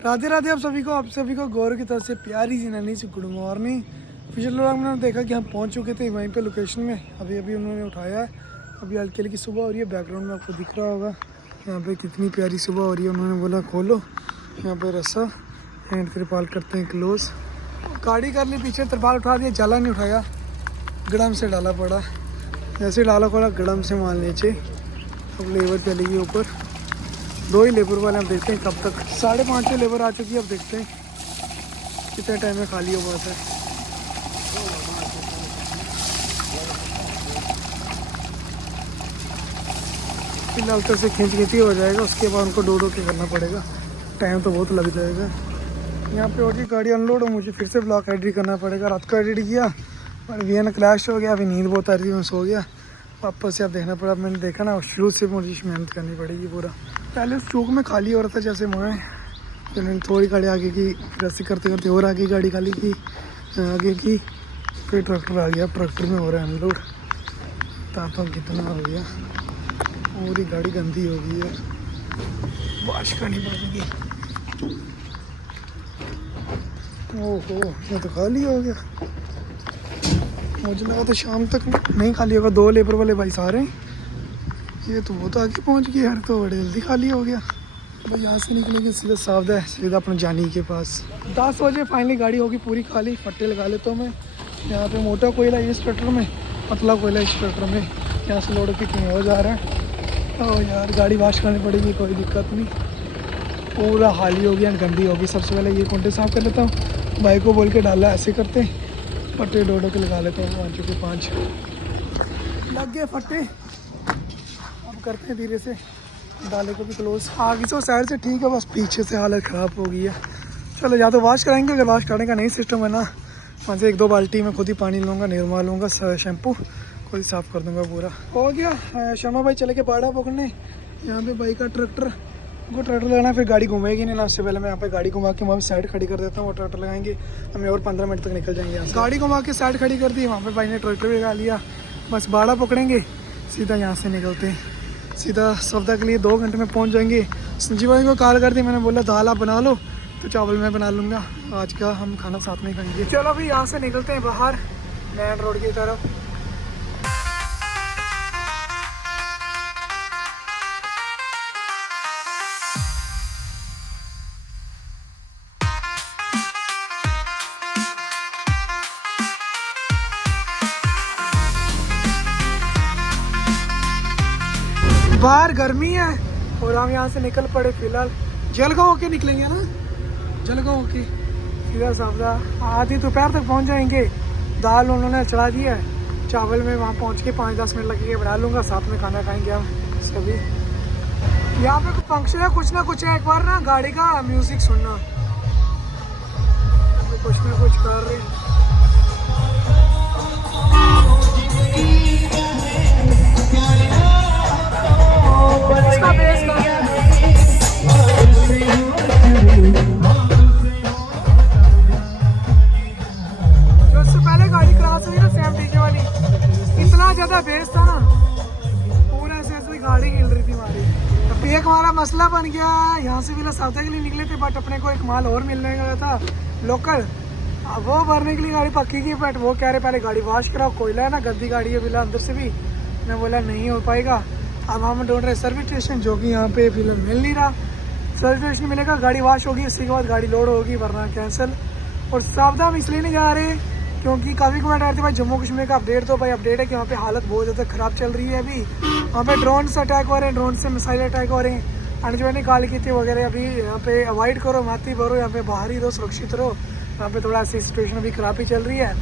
राधे राधे आप सभी को गौरव की तरफ से प्यारी सी नन्ही सी गुड मॉर्निंग। पिछले लोग हमने देखा कि हम पहुंच चुके थे वहीं पे लोकेशन में। अभी अभी उन्होंने उठाया है। अभी हल्की हल्की सुबह हो रही है, बैकग्राउंड में आपको दिख रहा होगा यहाँ पे कितनी प्यारी सुबह हो रही है। उन्होंने बोला खोलो यहाँ पे रस्सा एंड तिरपाल करते हैं क्लोज। गाड़ी कर ली पीछे, तिरपाल उठा दिया, जाला नहीं उठाया, गड़म से डाला पड़ा। जैसे डाला पड़ा गड़म से मान नीचे। अब लेबर चलेगी ऊपर, 2 ही लेबर वाले। अब देखते हैं कब तक, 5:30 लेबर आ चुकी है। अब देखते हैं कितने टाइम में खाली हो पाता है। फिलहाल तो से खींची हो जाएगा, उसके बाद उनको डो के करना पड़ेगा। टाइम तो बहुत लग जाएगा। यहाँ पे और की गाड़ी अनलोड हो, मुझे फिर से ब्लॉक एडिट करना पड़ेगा। रात को एडिट किया पर वीएन क्लैश हो गया। अभी नींद बहुत आ रही थी, मैं सो गया। वापस से अब देखना पड़ा। मैंने देखा ना, शुरू से मुझे मेहनत करनी पड़ेगी पूरा। पहले उस चौक में खाली हो रहा था जैसे मैं, फिर मैंने थोड़ी गाड़ी आगे की, फिर ऐसे करते करते और आगे गाड़ी खाली की, आगे की, फिर ट्रैक्टर आ गया। ट्रैक्टर में हो रहा है अनलोड। तापा कितना हो गया, पूरी गाड़ी गंदी हो गई है, वॉश करनी पड़ेगी। ओहो, ये तो खाली हो गया। मुझे लगा तो शाम तक नहीं खाली होगा। 2 लेबर वाले भाई सारे, ये तो बहुत आगे पहुंच गए यार। तो बड़े जल्दी खाली हो गया। भाई यहाँ से निकलेंगे सीधा सावधा है, सीधा अपने जानी के पास। 10 बजे फाइनली गाड़ी होगी पूरी खाली। फट्टे लगा लेता हूँ मैं। यहाँ पे मोटा कोयला इस ट्रैक्टर में, पतला कोयला इस ट्रैक्टर में। यहाँ से लोड पिकिंग हो जा रहा है। तो यार गाड़ी वॉश करनी पड़ेगी, कोई दिक्कत नहीं। पूरा खाली हो गया, गंदी होगी। सबसे पहले ये कुंटे साफ कर लेता हूँ। भाई को बोल के डाला, ऐसे करते फट्टे डोडो के लगा लेता हूँ। 5 के 5 लग गए फट्टे। अब करते हैं धीरे से डाले को भी क्लोज। आगे से साइड से ठीक है, बस पीछे से हालत ख़राब हो गई है। चलो या तो वॉश कराएंगे, अगर वॉश करने का नहीं सिस्टम है ना, वहाँ से 1-2 बाल्टी में खुद ही पानी लूँगा, निरमा लूँगा, शैम्पू खुद ही साफ़ कर दूँगा पूरा। हो गया। शर्मा भाई चले के बाड़ा पकड़ने। यहाँ पे भाई का ट्रैक्टर को ट्रैक्टर लगाना है, फिर गाड़ी घुमाएगी नहीं ना। उससे पहले मैं यहाँ पे गाड़ी घुमा के वहाँ पे साइड खड़ी कर देता हूँ। वो ट्रैक्टर लगाएंगे, हमें और 15 मिनट तक निकल जाएंगे यहाँ से। गाड़ी घुमा के साइड खड़ी कर दी, वहाँ पे भाई ने ट्रैक्टर भी लगा लिया। बस बाड़ा पकड़ेंगे, सीधा यहाँ से निकलते हैं। सीधा सौदा के लिए 2 घंटे में पहुँच जाएंगे। संजीव भाई को कॉल कर दी मैंने, बोला दाल आप बना लो तो चावल मैं बना लूँगा। आज का हम खाना साथ में खाएंगे। चलो अभी यहाँ से निकलते हैं बाहर मेन रोड की तरफ। बाहर गर्मी है और हम यहाँ से निकल पड़े। फिलहाल जलगांव होके निकलेंगे ना, जलगांव होके सीधा सावधा। आधी दोपहर तक पहुँच जाएंगे। दाल उन्होंने चढ़ा दी है, चावल में वहाँ पहुँच के 5-10 मिनट लगेंगे, बना लूँगा। साथ में खाना खाएंगे हम सभी। यहाँ पे कुछ फंक्शन है, कुछ ना कुछ है। एक बार ना गाड़ी का म्यूज़िक सुनना, कुछ ना कुछ कर रहे। इसका बेस का जो उससे पहले गाड़ी क्रॉस हुई ना, सेम डीजे वाली, इतना ज़्यादा बेस था ना, पूरा ऐसे गाड़ी हिल रही थी हमारी। अब एक हमारा मसला बन गया। यहाँ से भी सौदा के लिए निकले थे, बट अपने को एक माल और मिलने का था लोकल। अब वो भरने के लिए गाड़ी पक्की की, बट वो कह रहे पहले गाड़ी वॉश कराओ। कोयला है ना, गंदी गाड़ी है बिल्ला अंदर से भी। मैं बोला नहीं हो पाएगा। अब हम ढूंढ रहे सर्विस स्टेशन, जो कि यहाँ पे फिलहाल मिल नहीं रहा। सर्विस स्टेशन मिलेगा, गाड़ी वॉश होगी, उसके बाद गाड़ी लोड होगी, वरना कैंसिल। और सावधा हम इसलिए नहीं जा रहे क्योंकि काफ़ी कमेंट आए थे भाई जम्मू कश्मीर का अपडेट दो। भाई अपडेट है कि वहाँ पे हालत बहुत ज़्यादा ख़राब चल रही है अभी। वहाँ पे ड्रोन से अटैक हो रहे हैं, ड्रोन से मिसाइल अटैक हो रहे हैं। और जो मैंने कॉल की थी वगैरह, अभी यहाँ पे अवॉइड करो, माती भरो, यहाँ पे बाहर ही रहो, सुरक्षित रहो। यहाँ पे थोड़ा सी सिचुएशन अभी ख़राब ही चल रही है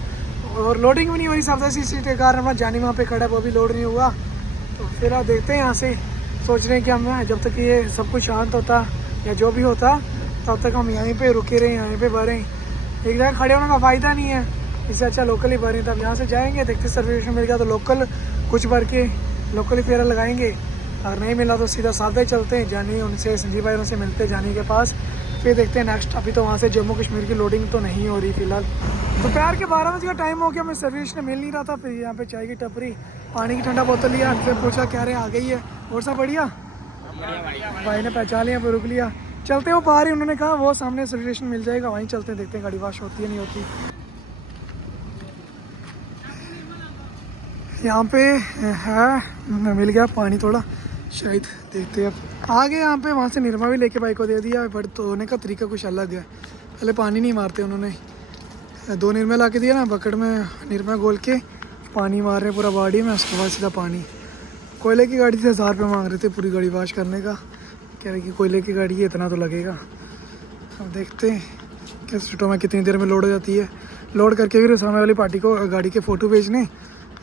और लोडिंग भी नहीं हो रही। सावधा सी के कारण हमारा जानी वहाँ पे खड़ा है, वो भी लोड नहीं हुआ। तो फिर आप देखते हैं यहाँ से, सोच रहे हैं कि हम जब तक ये सब कुछ शांत होता या जो भी होता तब तक हम यहीं पे रुके रहें, यहीं पे भरें। एक जगह खड़े होने का फ़ायदा नहीं है, इससे अच्छा लोकल ही भरें। तब यहाँ से जाएंगे, देखते सर्विस मिल गया तो लोकल कुछ भर के लोकल ही फेरा लगाएंगे। अगर नहीं मिला तो सीधा सावधा ही चलते हैं, जानी उनसे, संजीव भाई उनसे मिलते हैं जानी के पास। फिर देखते हैं नेक्स्ट। अभी तो वहाँ से जम्मू कश्मीर की लोडिंग तो नहीं हो रही फिलहाल। दोपहर के 12 बजे का टाइम हो गया, मैं सर्विस में मिल नहीं रहा था। फिर यहाँ पे चाय की टपरी, पानी की ठंडा बोतल लिया, फिर पूछा क्या रहे आ गई है और सब बढ़िया। भाई ने पहचान लिया, फिर रुक लिया। चलते हो बाहर ही, उन्होंने कहा वो सामने सर्विस स्टेशन मिल जाएगा, वहीं चलते हैं, देखते हैं गाड़ी वॉश होती है नहीं होती। यहाँ पे है, मिल गया पानी थोड़ा शायद, देखते हैं अब आगे। यहाँ पे वहाँ से निरमा भी लेके बाइक को दे दिया, बट धोने का तरीका कुछ अलग है। पहले पानी नहीं मारते उन्होंने, 2 निरमा ला के दिया ना, बकेट में निरमा घोल के पानी मार रहे पूरा बॉडी में, उसके बाद सीधा पानी। कोयले की गाड़ी से 1000 रुपये मांग रहे थे पूरी गाड़ी वॉश करने का, कह रहे कि कोयले की गाड़ी है इतना तो लगेगा। अब देखते हैं कि सीटों में कितनी देर में लोड हो जाती है। लोड करके फिर सामने वाली पार्टी को गाड़ी के फ़ोटो भेजने,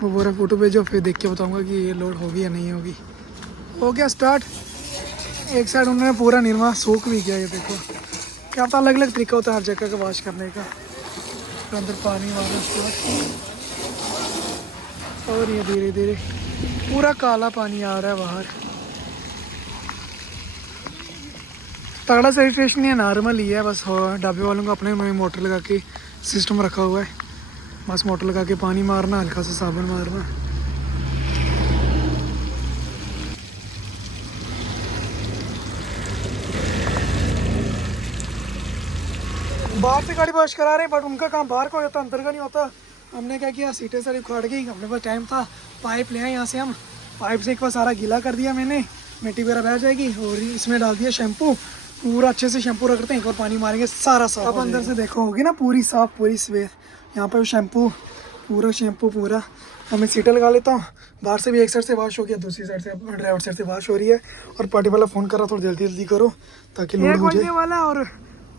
वो बोल रहा फ़ोटो भेजो, फिर देख के बताऊँगा कि ये लोड होगी या नहीं होगी। हो गया स्टार्ट। एक साइड उन्होंने पूरा निरमा सूख भी किया, ये देखो। क्या पता अलग अलग तरीका होता है हर जगह का वॉश करने का। तो अंदर पानी वाला स्टार्ट, और ये धीरे धीरे पूरा काला पानी आ रहा है बाहर। तगड़ा सर्विस स्टेशन है, नॉर्मल ही है, बस ढाबे वालों को अपने में मोटर लगा के सिस्टम रखा हुआ है, बस मोटर लगा के पानी मारना, हल्का सा साबुन मारना। बाहर से गाड़ी वॉश करा रहे हैं, बट उनका काम बाहर का होता, अंदर का नहीं होता। हमने क्या किया, सीटें सारी उखाड़ गई, अपने पास टाइम था, पाइप ले आए यहाँ से, हम पाइप से एक बार सारा गीला कर दिया मैंने, मिट्टी वगैरह बह जाएगी, और इसमें डाल दिया शैम्पू, पूरा अच्छे से शैम्पू रखते हैं, एक बार पानी मारेंगे सारा साफ। अब अंदर से देखो होगी ना पूरी साफ, पूरी सवेर। यहाँ पर शैम्पू पूरा। अब मैं सीटें लगा लेता हूँ, बाहर से भी एक साइड से वॉश हो गया, दूसरी साइड से ड्राइवर साइड से वॉश हो रही है। और पार्टी वाला फ़ोन कर रहा, थोड़ी जल्दी जल्दी करो ताकि लोड हो जाए वाला। और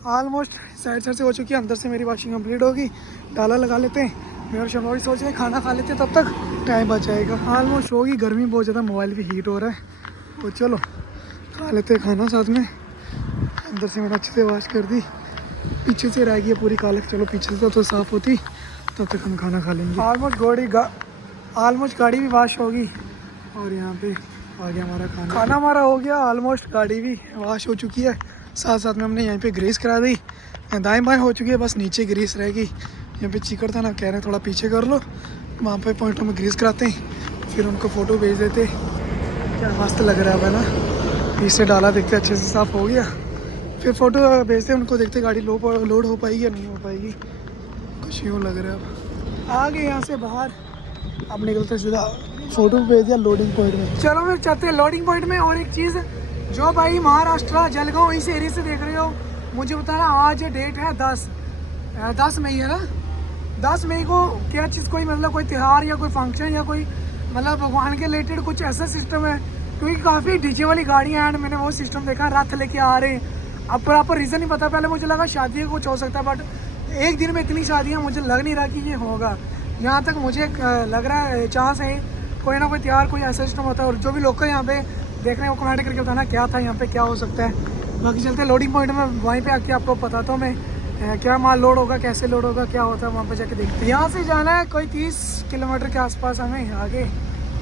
ऑलमोस्ट साइड से हो चुकी है, अंदर से मेरी वॉशिंग कंप्लीट होगी। डाला लगा लेते हैं, मैं और शर्मा भी सोच रहे हैं खाना खा लेते हैं, तब तक टाइम बच जाएगा। ऑलमोस्ट होगी, गर्मी बहुत ज़्यादा, मोबाइल भी हीट हो रहा है, तो चलो खा लेते हैं खाना साथ में। अंदर से मैंने अच्छे से वॉश कर दी, पीछे से रह गई है पूरी कालक, चलो पीछे से तो साफ़ होती, तब तक हम खाना खा लेंगे। ऑलमोस्ट गाड़ी भी वॉश होगी, और यहाँ पे आ गया हमारा खाना हमारा हो गया ऑलमोस्ट, गाड़ी भी वॉश हो चुकी है। साथ साथ में हमने यहाँ पे ग्रीस करा दी, दाएं बाएं हो चुकी है, बस नीचे ग्रीस रहेगी। यहाँ पे चिकड़ था ना, कह रहे हैं थोड़ा पीछे कर लो, वहाँ पे पॉइंटों में ग्रीस कराते हैं, फिर उनको फ़ोटो भेज देते। क्या मस्त लग रहा है ना, पीछे डाला, देखते अच्छे से साफ़ हो गया, फिर फ़ोटो भेजते उनको, देखते गाड़ी लोड हो पाएगी या नहीं हो पाएगी, कुछ यूँ लग रहा है। अब आ गए यहाँ से बाहर, अब निकलते सीधा फ़ोटो भेज दिया लोडिंग पॉइंट में। चलो फिर चलते हैं लोडिंग पॉइंट में। और एक चीज़, जो भाई महाराष्ट्र जलगांव इस एरिया से देख रहे हो, मुझे बताना आज डेट है 10 मई है ना। 10 मई को क्या चीज़, कोई मतलब कोई त्यौहार या कोई फंक्शन या कोई मतलब भगवान के रिलेटेड कुछ ऐसा सिस्टम है, क्योंकि काफ़ी डीजे वाली गाड़ियाँ हैं, मैंने वो सिस्टम देखा, रथ लेके आ रहे हैं। अब प्रॉपर रीज़न नहीं पता, पहले मुझे लगा शादी का कुछ हो सकता है, बट एक दिन में इतनी शादियाँ, मुझे लग नहीं रहा कि ये होगा। यहाँ तक मुझे लग रहा है चांस है कोई ना कोई त्यौहार, कोई ऐसा सिस्टम होता है। और जो भी लोग यहाँ पे देख रहे हैं वो कमेंट करके बताना क्या था यहाँ पे, क्या हो सकता है। बाकी चलते हैं लोडिंग पॉइंट में, वहीं पे आके आपको बताता हूँ मैं क्या माल लोड होगा, कैसे लोड होगा, क्या होता है, वहाँ पे जाके देखते हैं। यहाँ से जाना है कोई 30 किलोमीटर के आसपास हमें आगे,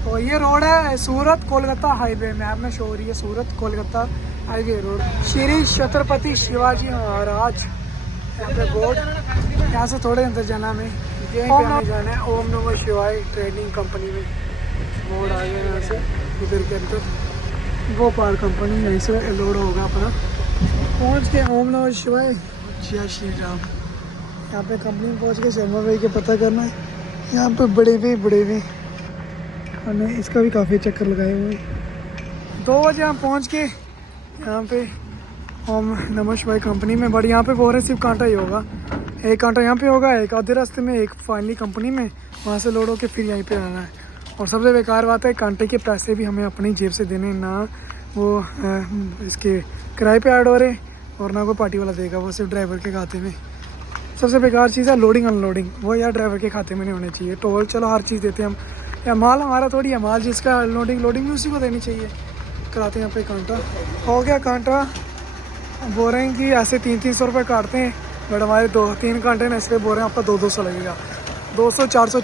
तो ये रोड है सूरत कोलकाता हाईवे, मैप में शो हो रही है सूरत कोलकाता हाईवे रोड, श्री छत्रपति शिवाजी महाराज यहाँ पे बोर्ड। यहाँ से थोड़े अंदर जाना हमें, यहीं पे हमें जाना है ओम नमः शिवाय ट्रेडिंग कंपनी में, बोर्ड आ गया यहाँ से, इधर के अंदर गोपाल कंपनी, यहीं से लोड होगा अपना। पहुँच के ओम नमः शिवाय, जय श्री राम। यहाँ पे कंपनी में पहुँच के शर्मा भाई के पता करना है, यहाँ पे बड़े हुए हमने इसका भी काफ़ी चक्कर लगाए हुए। 2 बजे हम पहुँच के यहाँ पे ओम नमः शिवाय कंपनी में, बट यहाँ पे बोल रहे सिर्फ कांटा ही होगा, एक कांटा यहाँ पे होगा, एक आधे रास्ते में, एक फाइनली कंपनी में, वहाँ से लोड होके फिर यहीं पे आना है। और सबसे बेकार बात है, कांटे के पैसे भी हमें अपनी जेब से देने, ना वो इसके किराए पे ऐड हो रहे, और ना कोई पार्टी वाला देगा, वो सिर्फ ड्राइवर के खाते में। सबसे बेकार चीज़ है लोडिंग अनलोडिंग, वो यार ड्राइवर के खाते में नहीं होने चाहिए। टोल चलो हर चीज़ देते हैं हम, या माल हमारा थोड़ी है, माल जिसका लोडिंग भी उसी को देनी चाहिए। कराते हैं यहाँ पे कांटा, हो गया कांटा। बोल रहे हैं कि ऐसे 300 रुपये काटते हैं, बट हमारे 2-3 कांटे ना, इसलिए बोल रहे हैं आपका 200 लगेगा, 200, 400,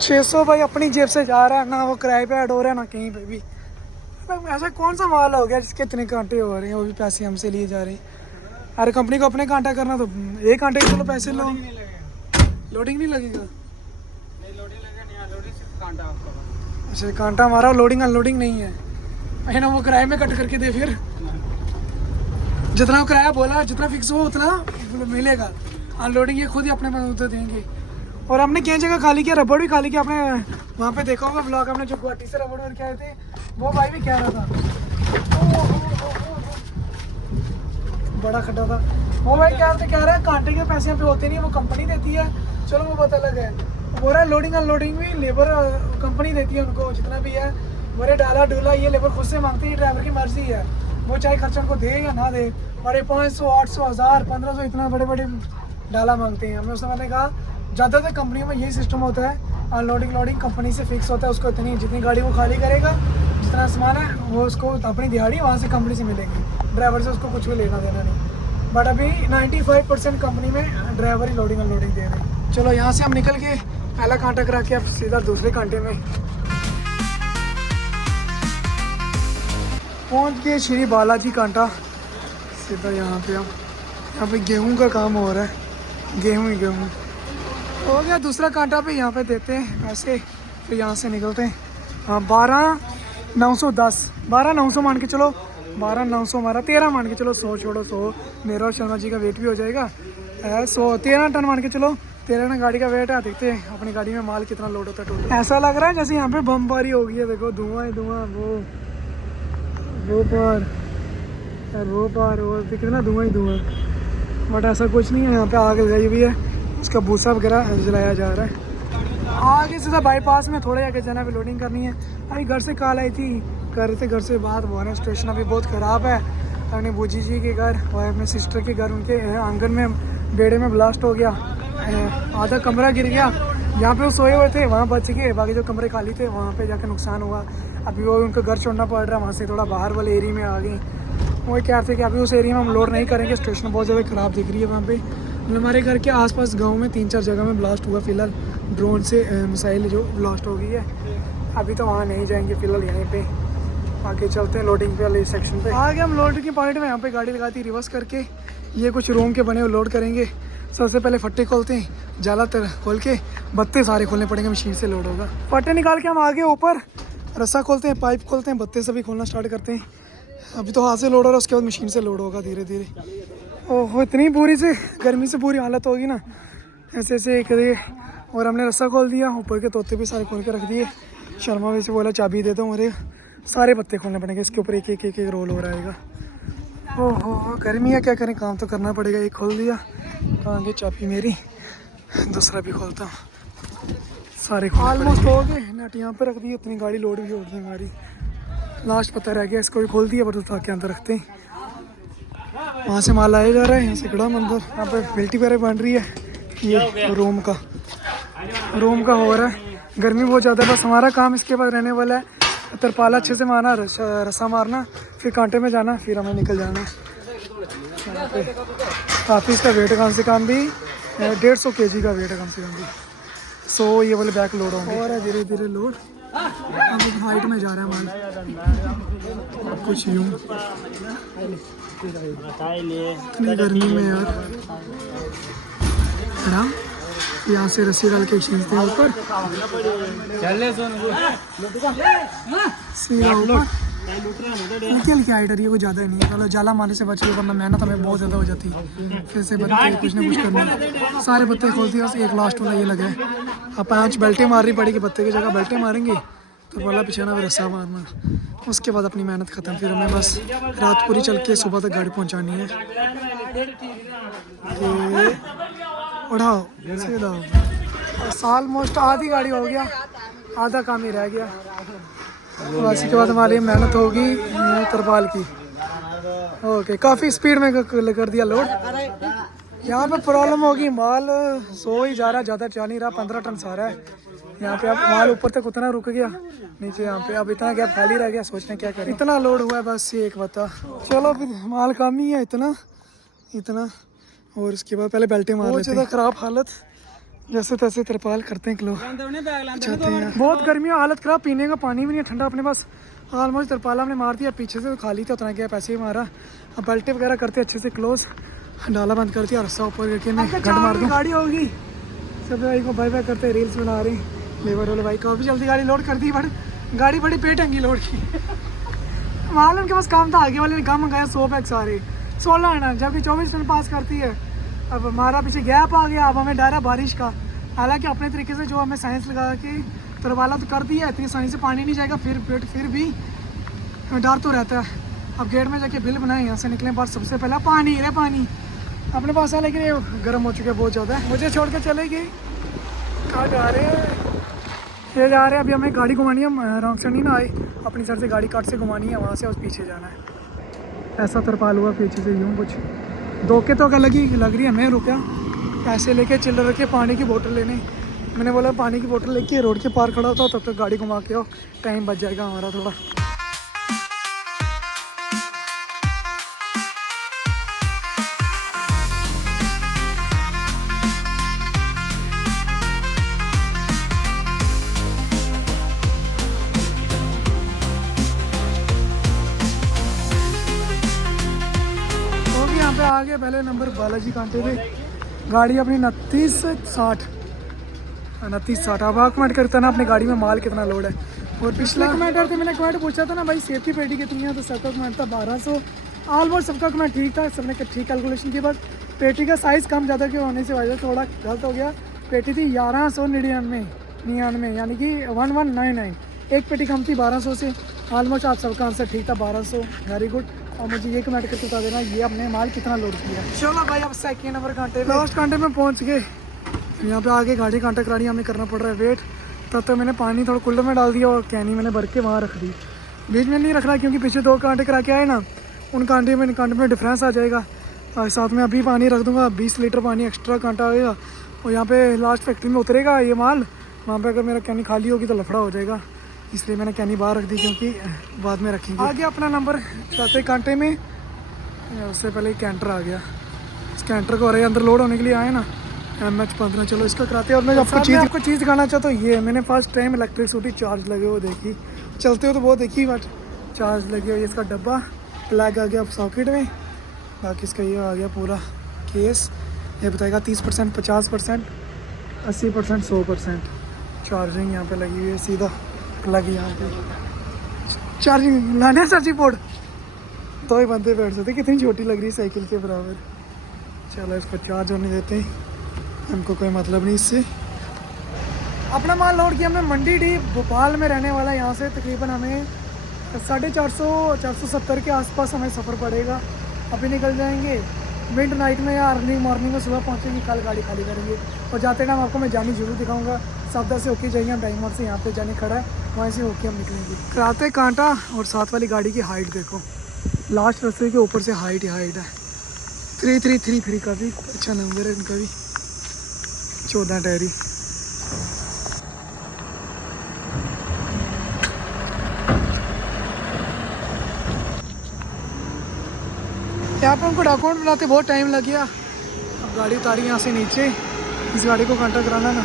600 भाई अपनी जेब से जा रहा है, ना वो किराए पे ऐड हो रहा है, ना कहीं पे भी। ऐसा कौन सा माल हो गया जिसके इतने कांटे हो रहे हैं, वो भी पैसे हमसे लिए जा रहे हैं। अरे कंपनी को अपने कांटा करना, तो एक कांटे के चलो पैसे लो, लोडिंग नहीं लगेगा। अच्छा कांटा हमारा, लोडिंग अनलोडिंग नहीं है, है ना, वो किराए में कट करके दे फिर। जितना किराया बोला जितना फिक्स हुआ उतना मिलेगा। अनलोडिंग ये खुद ही अपने उधर देंगे। और हमने कई जगह खाली किया, रबड़ भी खाली किया। आपने वहाँ पे देखा होगा ब्लॉग, हमने जो गुवाहाटी से रबड़ भर के आए थे, वो भाई भी कह रहा था बड़ा खड्डा था। वो भाई कह रहा है कांटे के पैसे यहाँ पे होते नहीं, वो कंपनी देती है। चलो वो बात अलग है। बोल रहा है लोडिंग अनलोडिंग भी लेबर कंपनी देती है उनको, जितना भी है बोले डाला डूला ये लेबर खुद से मांगती है, ड्राइवर की मर्जी है, वो चाहे खर्चा उनको दे या ना दे। और 500, 800, 1000, 1500 इतना बड़े बड़े डाला मांगते हैं। हमने उस समय मैंने कहा ज़्यादातर कंपनियों में यही सिस्टम होता है, अनलोडिंग लोडिंग कंपनी से फिक्स होता है। उसको इतनी जितनी गाड़ी वो खाली करेगा, जितना सामान है वो उसको अपनी दिहाड़ी वहाँ से कंपनी से मिलेगी, ड्राइवर से उसको कुछ भी लेना देना नहीं। बट अभी 95% कंपनी में ड्राइवर ही लोडिंग अनलोडिंग दे रहे हैं। चलो यहाँ से हम निकल के पहला कांटा करा के अब सीधा दूसरे कांटे में पहुँच गए। श्री बालाजी कांटा सीधा यहाँ पे। अब यहाँ पे गेहूँ का काम हो रहा है, गेहूँ ही गेहूँ हो गया। दूसरा कांटा पे यहाँ पे देते हैं ऐसे, फिर यहाँ से निकलते हैं। हाँ 12,910, 12,900 मान के चलो, 12,900 हमारा, 13 मान के चलो, 100 छोड़ो 100 मेरा और शर्मा जी का वेट भी हो जाएगा। 13 टन मान के चलो, 13 टन गाड़ी का वेट है। देखते हैं अपनी गाड़ी में माल कितना लोड होता है टोटल। ऐसा लग रहा है जैसे यहाँ पे बमबारी हो गई है। देखो धुआं ही धुआं, वो पार और कितना धुआं ही धुआं। बट ऐसा कुछ नहीं है, यहाँ पे आग लगाई हुई है, इसका भूसा वगैरह जलाया जा रहा है। आगे सीधा बाईपास में थोड़े आगे जाना, भी लोडिंग करनी है। अभी घर से कॉल आई थी, कर रहे थे घर से बात, वाना सिचुएशन अभी बहुत ख़राब है। अपने बूजी जी के घर और अपने सिस्टर के घर, उनके आंगन में बेड़े में ब्लास्ट हो गया, आधा कमरा गिर गया। जहाँ पे वो सोए हुए थे वहाँ बच गए, बाकी जो कमरे खाली थे वहाँ पे जाकर नुकसान हुआ। अभी वो उनको घर छोड़ना पड़ रहा है, वहाँ से थोड़ा बाहर वाले एरिया में आ गई। वो कह रहे थे कि अभी उस एरिया में हम लोड नहीं करेंगे, सिचुएशन बहुत ज़्यादा ख़राब दिख रही है वहाँ पे। हमारे घर के आसपास गांव में 3-4 जगह में ब्लास्ट हुआ फ़िलहाल, ड्रोन से मिसाइल जो ब्लास्ट हो गई है। अभी तो वहाँ नहीं जाएंगे फ़िलहाल, यहीं पे आगे चलते हैं लोडिंग पे वाले सेक्शन पे। आगे हम लोडिंग की पॉइंट में यहाँ पे गाड़ी लगाती रिवर्स करके, ये कुछ रूम के बने हुए लोड करेंगे। सबसे पहले फट्टे खोलते हैं, जाला खोल के बत्ते सारे खोलने पड़ेंगे, मशीन से लोड होगा। फट्टे निकाल के हम आगे ऊपर रस्सा खोलते हैं, पाइप खोलते हैं, बत्ते सभी खोलना स्टार्ट करते हैं। अभी तो हाथ से लोड हो रहा है, उसके बाद मशीन से लोड होगा धीरे धीरे। ओह इतनी बुरी से गर्मी से पूरी हालत होगी ना, ऐसे ऐसे करिए। और हमने रस्सा खोल दिया, ऊपर के तोते भी सारे खोल के रख दिए। शर्मा भाई से बोला चाबी दे दो, मेरे सारे पत्ते खोलने पड़ेंगे, इसके ऊपर एक एक रोल हो रहेगा। ओहो गर्मी है, क्या करें, काम तो करना पड़ेगा। एक खोल दिया, कहाँ गई चाबी मेरी, दूसरा भी खोलता हूँ। सारे ऑलमोस्ट हो गए, नेट यहाँ पर रख दिए, इतनी गाड़ी लोड भी हो गई हमारी। लास्ट पता रह गया, इसको भी खोल दिया, पर तो के अंदर रखते हैं। वहाँ से माल आया जा रहा है, यहाँ से खड़ा मंदिर। यहाँ पे बिल्टी वगैरह बन रही है, ये रूम का हो रहा है। गर्मी बहुत ज़्यादा है, बस हमारा काम इसके बाद रहने वाला है तरपाला अच्छे से मारना, रस्सा मारना, फिर कांटे में जाना, फिर हमें निकल जाना। काफ़ी इसका वेट कम से कम भी 150 kg का वेट है, कम से कम भी। सो ये वाले बैक लोड होंगे और धीरे धीरे लोड अब हाइट में जा रहा है माल। कुछ यूँ इतनी गर्मी में यार, यहाँ से रस्सी डाल के खींचते हैं ऊपर, सीधा ऊपर निकल के हाइट रही है, कोई ज़्यादा ही नहीं है। चलो जाला मारने से बच गए, वरना मेहनत हमें बहुत ज़्यादा हो जाती है। फिर से बत्ते कुछ ना कुछ करना, सारे बत्ते खोलती है, एक लास्ट वाला ये लगा है। अब 5 बेल्टें मारनी पड़ेगी, बत्ते की जगह बेल्टें मारेंगे तो वाला पिछाना फिर रस्सा मारना, उसके बाद अपनी मेहनत ख़त्म। फिर हमें बस रात पूरी चल के सुबह तक गाड़ी पहुँचानी है। उठाओ सीधा, साल मोस्ट आधी गाड़ी हो गया, आधा काम ही रह गया। बस के बाद हमारी मेहनत होगी तरपाल की। ओके काफ़ी स्पीड में कर दिया लोड। यहाँ पे प्रॉब्लम होगी, माल सो ही जा रहा है, ज़्यादा चल नहीं रहा, 15 टन सारा है यहाँ पे। अब माल ऊपर तक उतना रुक गया, नीचे यहाँ पे अब इतना गैप खाली रह गया। सोचने क्या करें, इतना लोड हुआ है बस ये एक बता। चलो फिर माल कम ही है इतना और उसके बाद पहले बेल्टें मार लेते हैं। ख़राब हालत, जैसे तैसे तरपाल करते हैं लोग, चाहते हैं। बहुत गर्मी है, हालत ख़राब, पीने का पानी भी नहीं है ठंडा अपने पास। ऑलमोस्ट तरपाला हमने मार दिया, पीछे से तो खाली था, उतना गया पैसे ही मारा। अब बेल्टें वगैरह करते अच्छे से क्लोज, डाला बंद कर दिया, रस्सा ऊपर करके मैं गंड मार दूँ। गाड़ी होगी, सब भाई को बाय बाय करते, रील्स बना रही लेबर वाले भाई को। अभी जल्दी गाड़ी लोड कर दी, बट गाड़ी बड़ी पेट हंगी लोड की। माल उनके पास काम था, आगे वाले ने काम मंगाया 100 पैक सारे, 16 आना, जबकि 24 मिनट पास करती है। अब हमारा पीछे गैप आ गया, अब हमें डर है बारिश का। हालांकि अपने तरीके से जो हमें साइंस लगा के तरवाला तो कर दिया, इतनी आसानी से पानी नहीं जाएगा, फिर भी डर तो रहता है। अब गेट में जाके बिल बनाए, यहाँ से निकले बाहर सबसे पहला पानी है, पानी अपने पास है, लेकिन ये गर्म हो चुका है बहुत ज़्यादा। मुझे छोड़ के चले गई। कहाँ जा रहे हैं? ये जा रहे हैं, अभी हमें गाड़ी घुमानी है, रॉन्ग साइड नहीं ना आए, अपनी साइड से गाड़ी काट से घुमानी है, वहाँ से उस पीछे जाना है। ऐसा तरपाल हुआ पीछे से यूँ कुछ धोखे तो लग रही है। मैं रुका पैसे लेके चिल्लर रखे पानी की बोतल लेने। मैंने बोला पानी की बोतल लेके रोड के पार खड़ा होता, तब तक गाड़ी घुमा के आओ, टाइम बच जाएगा हमारा थोड़ा। यहाँ पे आ गए पहले नंबर बालाजी कांटे पे, गाड़ी अपनी 2960। अब कमेंट करता ना अपनी गाड़ी में माल कितना लोड है। और पिछला कमेंटर थे, मैंने कमेंट पूछा था ना भाई सेब की पेटी कितनी है, तो सबका कमेंट था 1200। ऑलमोस्ट सबका कमेंट ठीक था, सबने ठीक कैलकुलेशन की। बस पेटी का साइज़ कम ज़्यादा के होने से वजह थोड़ा गलत हो गया। पेटी थी 1199, यानी कि 1199। एक पेटी कम थी 1200 से। ऑलमोस्ट आप सबका आंसर ठीक था 1200, वेरी गुड। और मुझे ये कमेंट करके बता देना ये अपने माल कितना लोड किया। चलो भाई अब सेकेंड नंबर कांटे लास्ट कांटे में पहुंच गए। यहाँ पे आगे गाड़ी कांटा करानी, हमें करना पड़ रहा है वेट। तब तक मैंने पानी थोड़ा कूलर में डाल दिया और कैनी मैंने भर के वहाँ रख दी। बीच में नहीं रख रहा क्योंकि पीछे 2 कांटे करा के आए ना, उन कांटे में डिफरेंस आ जाएगा। और साथ में अभी पानी रख दूँगा, 20 लीटर पानी एक्स्ट्रा कांटा आएगा। और यहाँ पे लास्ट फैक्ट्री में उतरेगा ये माल, वहाँ पे अगर मेरा कैनी खाली होगी तो लफड़ा हो जाएगा, इसलिए मैंने कैनी बाहर रख दी क्योंकि बाद में रखेंगे। आ गया अपना नंबर चौथे कांटे में, उससे पहले कैंटर आ गया। इस कैंटर को अरे अंदर लोड होने के लिए आए ना, MH15। चलो इसका कराते हैं। और मैं आपको चीज़ दिखाना चाहता हूँ, ये मैंने first time electric scooty charge लगे हुए देखी, चलते हो तो बहुत देखी, बट चार्ज लगे हुए। इसका डब्बा प्लग आ गया सॉकेट में, बाकी इसका ये आ गया पूरा केस। ये बताएगा 30%, 50%, 80%, 100%। चार्जिंग यहाँ पे लगी हुई है, सीधा प्लग यहाँ पे चार्जिंग लाने चार्जिंग बोर्ड, 2 ही बंदे बैठ सकते। कितनी छोटी लग रही है, साइकिल के बराबर। चलो इसको चार्ज होने देते हैं, हमको कोई मतलब नहीं इससे। अपना माल लोड किया हमने मंडी डी भोपाल में रहने वाला। यहाँ से तकरीबन हमें 450-470 के आसपास हमें सफ़र पड़ेगा। अभी निकल जाएंगे मिड नाइट में या अर्ली मॉर्निंग में, सुबह पहुँचेंगे, कल गाड़ी खाली करेंगे। और जाते टाइम आपको मैं जानी जरूर दिखाऊंगा। सावधा से होके जाइए, हम डायमंड से यहाँ पे जाने खड़ा है, वहाँ से होके हम निकलेंगे। कराते कांटा और साथ वाली गाड़ी की हाइट देखो, लास्ट रास्ते के ऊपर से हाइट है 3333 का भी अच्छा नंबर है इनका भी, 14 टायरी। यहाँ पे हमको डॉक्यूमेंट बनाते बहुत टाइम लग गया। अब गाड़ी उतारी यहाँ से नीचे, इस गाड़ी को कांटा कराना ना,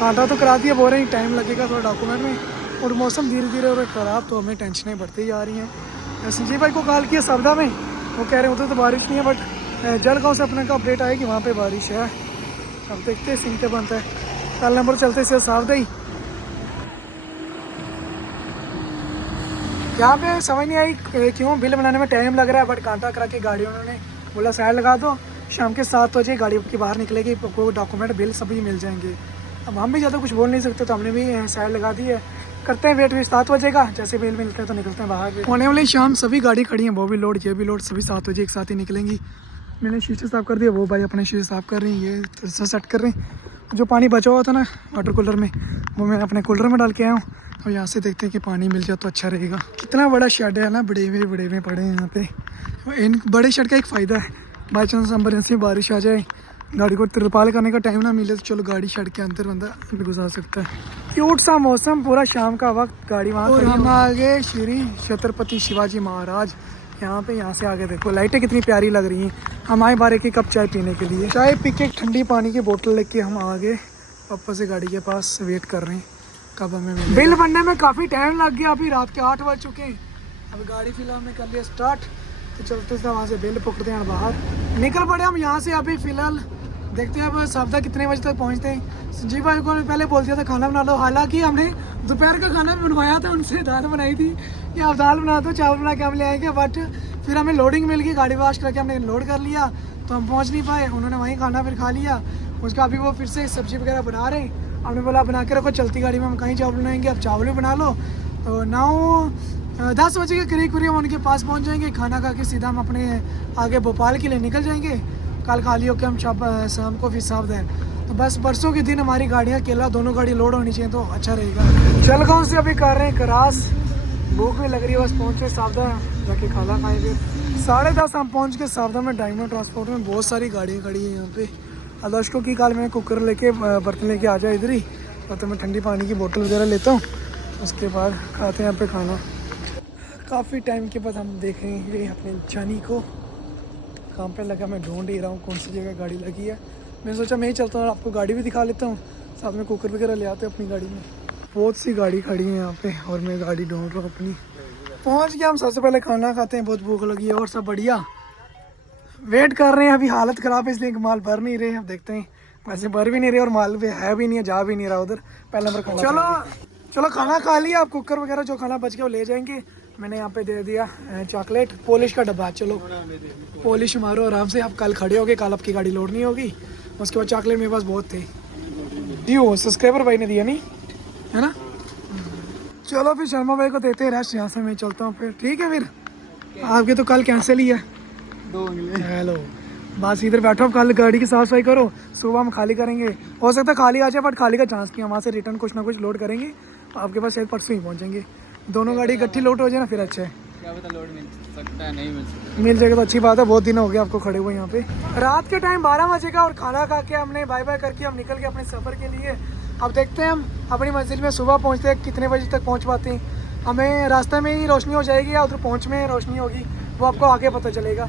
कांटा तो करा दिया, बोल रहे हैं टाइम लगेगा थोड़ा डॉक्यूमेंट में। और मौसम धीरे धीरे हो रहा है ख़राब, तो हमें टेंशनें बढ़ती जा रही हैं। संजीव भाई को कॉल किया सावधा में, वो कह रहे होते तो बारिश नहीं है, बट जलगांव से अपने का अपडेट आया कि वहाँ पे बारिश है। अब देखते हैं सीन क्या बनता है। कल नंबर चलते से सावधा ही। यहाँ पे समझ नहीं आई क्यों बिल बनाने में टाइम लग रहा है, बट कांटा करा के गाड़ी उन्होंने बोला साइड लगा दो, शाम के 7 बजे गाड़ी की बाहर निकलेगी, कोई डॉक्यूमेंट बिल सभी मिल जाएंगे। अब हम भी ज़्यादा कुछ बोल नहीं सकते, तो हमने भी साइड लगा दी है। करते हैं वेट 7 बजे का, जैसे बिल मिलते हैं तो निकलते हैं बाहर। होने वाली शाम सभी गाड़ी खड़ी हैं, वो भी लोड ये भी लोड, सभी 7 बजे एक साथ ही निकलेंगी। मैंने शीशे साफ़ कर दिया, वो भाई अपने शीशे साफ़ कर रही हैं, ये सेट कर रही हैं। जो पानी बचा हुआ था ना वाटर कूलर में, वो मैं अपने कूलर में डाल के आया हूँ। और यहाँ से देखते हैं कि पानी मिल जाए तो अच्छा रहेगा। कितना बड़ा शेड है ना, बड़े हुए पड़े हैं यहाँ पे। इन बड़े शेड का एक फ़ायदा है, बाई चांस एमरजेंसी में बारिश आ जाए, गाड़ी को तिरपाल करने का टाइम ना मिले, तो चलो गाड़ी शेड के अंदर बंदा गुजार सकता है। क्यूट सा मौसम, पूरा शाम का वक्त, गाड़ी वहाँ। और हम आगे श्री छत्रपति शिवाजी महाराज यहाँ पे। यहाँ से आगे देखो लाइटें कितनी प्यारी लग रही हैं। हम आए बाहर एक कप चाय पीने के लिए, चाय पी के ठंडी पानी की बोतल लेके हम आगे पापा से गाड़ी के पास वेट कर रहे हैं कब हमें मिलेगा। बिल बनने में काफ़ी टाइम लग गया, अभी रात के 8 बज चुके हैं। अभी गाड़ी फिलहाल में कर लिया स्टार्ट, तो चलते थे वहाँ से बिल पकड़ते हैं, बाहर निकल पड़े हम यहाँ से। अभी फ़िलहाल देखते हैं अब सावधा कितने बजे तक पहुँचते हैं। संजीव भाई को पहले बोल दिया था खाना बना लो, हालांकि हमने दोपहर का खाना भी बनवाया था, उनसे दाल बनाई थी कि आप दाल बना दो, चावल बना के हम ले आएंगे, बट फिर हमें लोडिंग मिल गई, गाड़ी वॉश करके हमने लोड कर लिया, तो हम पहुंच नहीं पाए। उन्होंने वहीं खाना फिर खा लिया। उसका अभी वो फिर से सब्ज़ी वगैरह बना रहे हैं। हमने बोला बना के रखो, चलती गाड़ी में हम कहीं चावल बनाएंगे, अब चावल भी बना लो। तो 9-10 बजे के करीब करीब हम उनके पास पहुंच जाएंगे। खाना खा के सीधा हम अपने आगे भोपाल के लिए निकल जाएंगे। कल खाली होकर हम शाम को फिर साफ दें। तो बस परसों के दिन हमारी गाड़ियाँ केला दोनों गाड़ी लोड होनी चाहिए, तो अच्छा रहेगा। जलगांव से अभी कर रहे हैं क्रॉस, भूख भी लग रही है, बस पहुँचे सावधा जाके खाना खाएंगे। 10:30 हम पहुँच के सावधा में डायमंड ट्रांसपोर्ट में बहुत सारी गाड़ियाँ खड़ी हैं यहाँ पे। आदर्श को की कल मैं कुकर लेके बर्तन लेके आ जाए इधर ही, और तो मैं ठंडी पानी की बोतल वगैरह लेता हूँ, उसके बाद खाते हैं यहाँ पे खाना। काफ़ी टाइम के बाद हम देख रहे हैं अपने जानी को, कहाँ पे लगा मैं ढूंढ ही रहा हूँ कौन सी जगह गाड़ी लगी है। मैंने सोचा मैं ही चलता हूँ, आपको गाड़ी भी दिखा लेता हूँ, साथ में कुकर वगैरह ले आते हैं अपनी गाड़ी में। बहुत सी गाड़ी खड़ी है यहाँ पे और मैं गाड़ी ढूंढ रहा हूँ अपनी। पहुँच गया, हम सबसे पहले खाना खाते हैं, बहुत भूख लगी है और सब बढ़िया। वेट कर रहे हैं, अभी हालत ख़राब है इसलिए माल भर नहीं रहे। अब देखते हैं, वैसे भर भी नहीं रहे और माल भी है भी नहीं है, जा भी नहीं रहा उधर। पहले नंबर खाना चलो खाना खा लिया। आप कुकर वगैरह जो खाना बच गया वो ले जाएंगे। मैंने यहाँ पे दे दिया चॉकलेट, पॉलिश का डब्बा। चलो पॉलिश मारो आराम से, आप कल खड़े होगे, कल आपकी गाड़ी लोड नहीं होगी। उसके बाद चॉकलेट मेरे पास बहुत थे, ड्यू सब्सक्राइबर भाई ने दिया नहीं है ना। चलो फिर शर्मा भाई को देते हैं रेस्ट, यहाँ से मैं चलता हूँ फिर। ठीक है फिर, आपके तो कल कैंसिल ही है। हेलो, बस इधर बैठो, कल गाड़ी की साफ सफाई करो, सुबह हम खाली करेंगे। हो सकता है खाली आ जाए, बट खाली का चांस नहीं है। वहाँ से रिटर्न कुछ ना कुछ लोड करेंगे, आपके पास शायद परसों ही पहुँचेंगे। दोनों गाड़ी इकट्ठी लोड हो जाए ना, फिर अच्छा है। क्या पता लोड मिल सकता है, नहीं मिल सकता। मिल जाएगा तो अच्छी बात है, बहुत दिन हो गए आपको खड़े हुए यहाँ पे। रात के टाइम 12 बजे का और खाना खा के हमने बाय बाय करके हम निकल गए अपने सफ़र के लिए। अब देखते हैं हम अपनी मंजिल में सुबह पहुँचते हैं, कितने बजे तक पहुँच पाते हैं। हमें रास्ते में ही रोशनी हो जाएगी या उधर पहुँच में रोशनी होगी, वो आपको आगे पता चलेगा।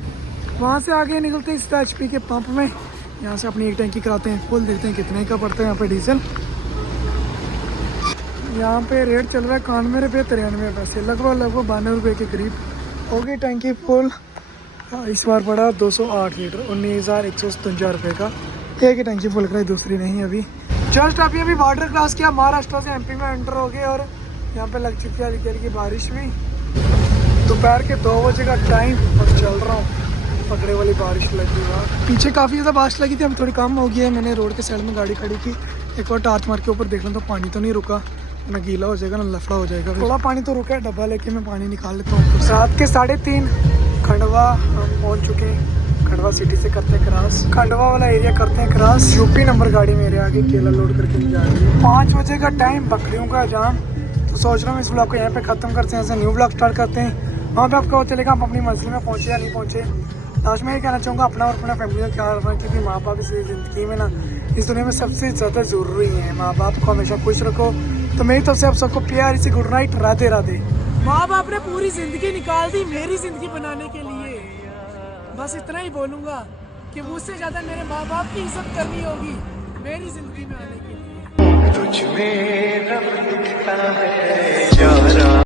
वहाँ से आगे निकलते हैं इस HP के पंप में, यहाँ से अपनी एक टैंकी कराते हैं फुल, देखते हैं कितने का पड़ता है यहाँ पे डीजल। यहाँ पे रेट चल रहा है 91 रुपये 93 पैसे, लगभग 92 रुपये के करीब हो गई टैंकी फुल। इस बार पड़ा 208 लीटर 19,157 रुपये का। एक ही टैंकी फुल कराई, दूसरी नहीं अभी। जस्ट अभी बॉर्डर क्रॉस किया, महाराष्ट्र से MP में एंटर हो गए और यहाँ पे लग चुकी है हल्की हल्की बारिश भी। दोपहर के 2 बजे का टाइम और चल रहा हूँ, पकड़े वाली बारिश लगी हुआ। पीछे काफ़ी ज़्यादा बारिश लगी थी, अब थोड़ी कम हो गई है। मैंने रोड के साइड में गाड़ी खड़ी की, एक बार टार्च मार के ऊपर देख लें तो पानी तो नहीं रुका, ना गीला हो जाएगा ना लफड़ा हो जाएगा। थोड़ा पानी तो रुका है, डब्बा लेके मैं पानी निकाल लेता हूँ। रात के 3:30 खंडवा हम पहुँच चुके हैं। खंडवा सिटी से करते हैं क्रॉस, खंडवा वाला एरिया करते हैं क्रॉस। UP नंबर गाड़ी मेरे आगे केला लोड करके जा रही है। 5 बजे का टाइम, बकरियों का जाम। तो सोच रहा हूँ इस ब्लॉग को यहाँ पे ख़त्म करते हैं, ऐसे न्यू ब्लॉग स्टार्ट करते हैं। वहाँ पे आपको चलेगा हम अपनी मंजिल में पहुँचे या नहीं पहुँचे। लास्ट में ये कहना चाहूँगा, अपना और अपना फैमिली का ख्याल रखना, क्योंकि माँ बाप इस ज़िंदगी में ना, इस दुनिया में सबसे ज़्यादा ज़रूरी है। माँ बाप को हमेशा खुश रखो। तो मेरी तरफ से आप सबको प्यारी सी गुड नाइट, राधे राधे। माँ बाप ने पूरी ज़िंदगी निकाल दी मेरी ज़िंदगी बनाने के लिए, बस इतना ही बोलूँगा कि मुझसे ज़्यादा मेरे माँ बाप की इज्जत करनी होगी मेरी ज़िंदगी में आने के लिए। तुझ में रब दिखता है।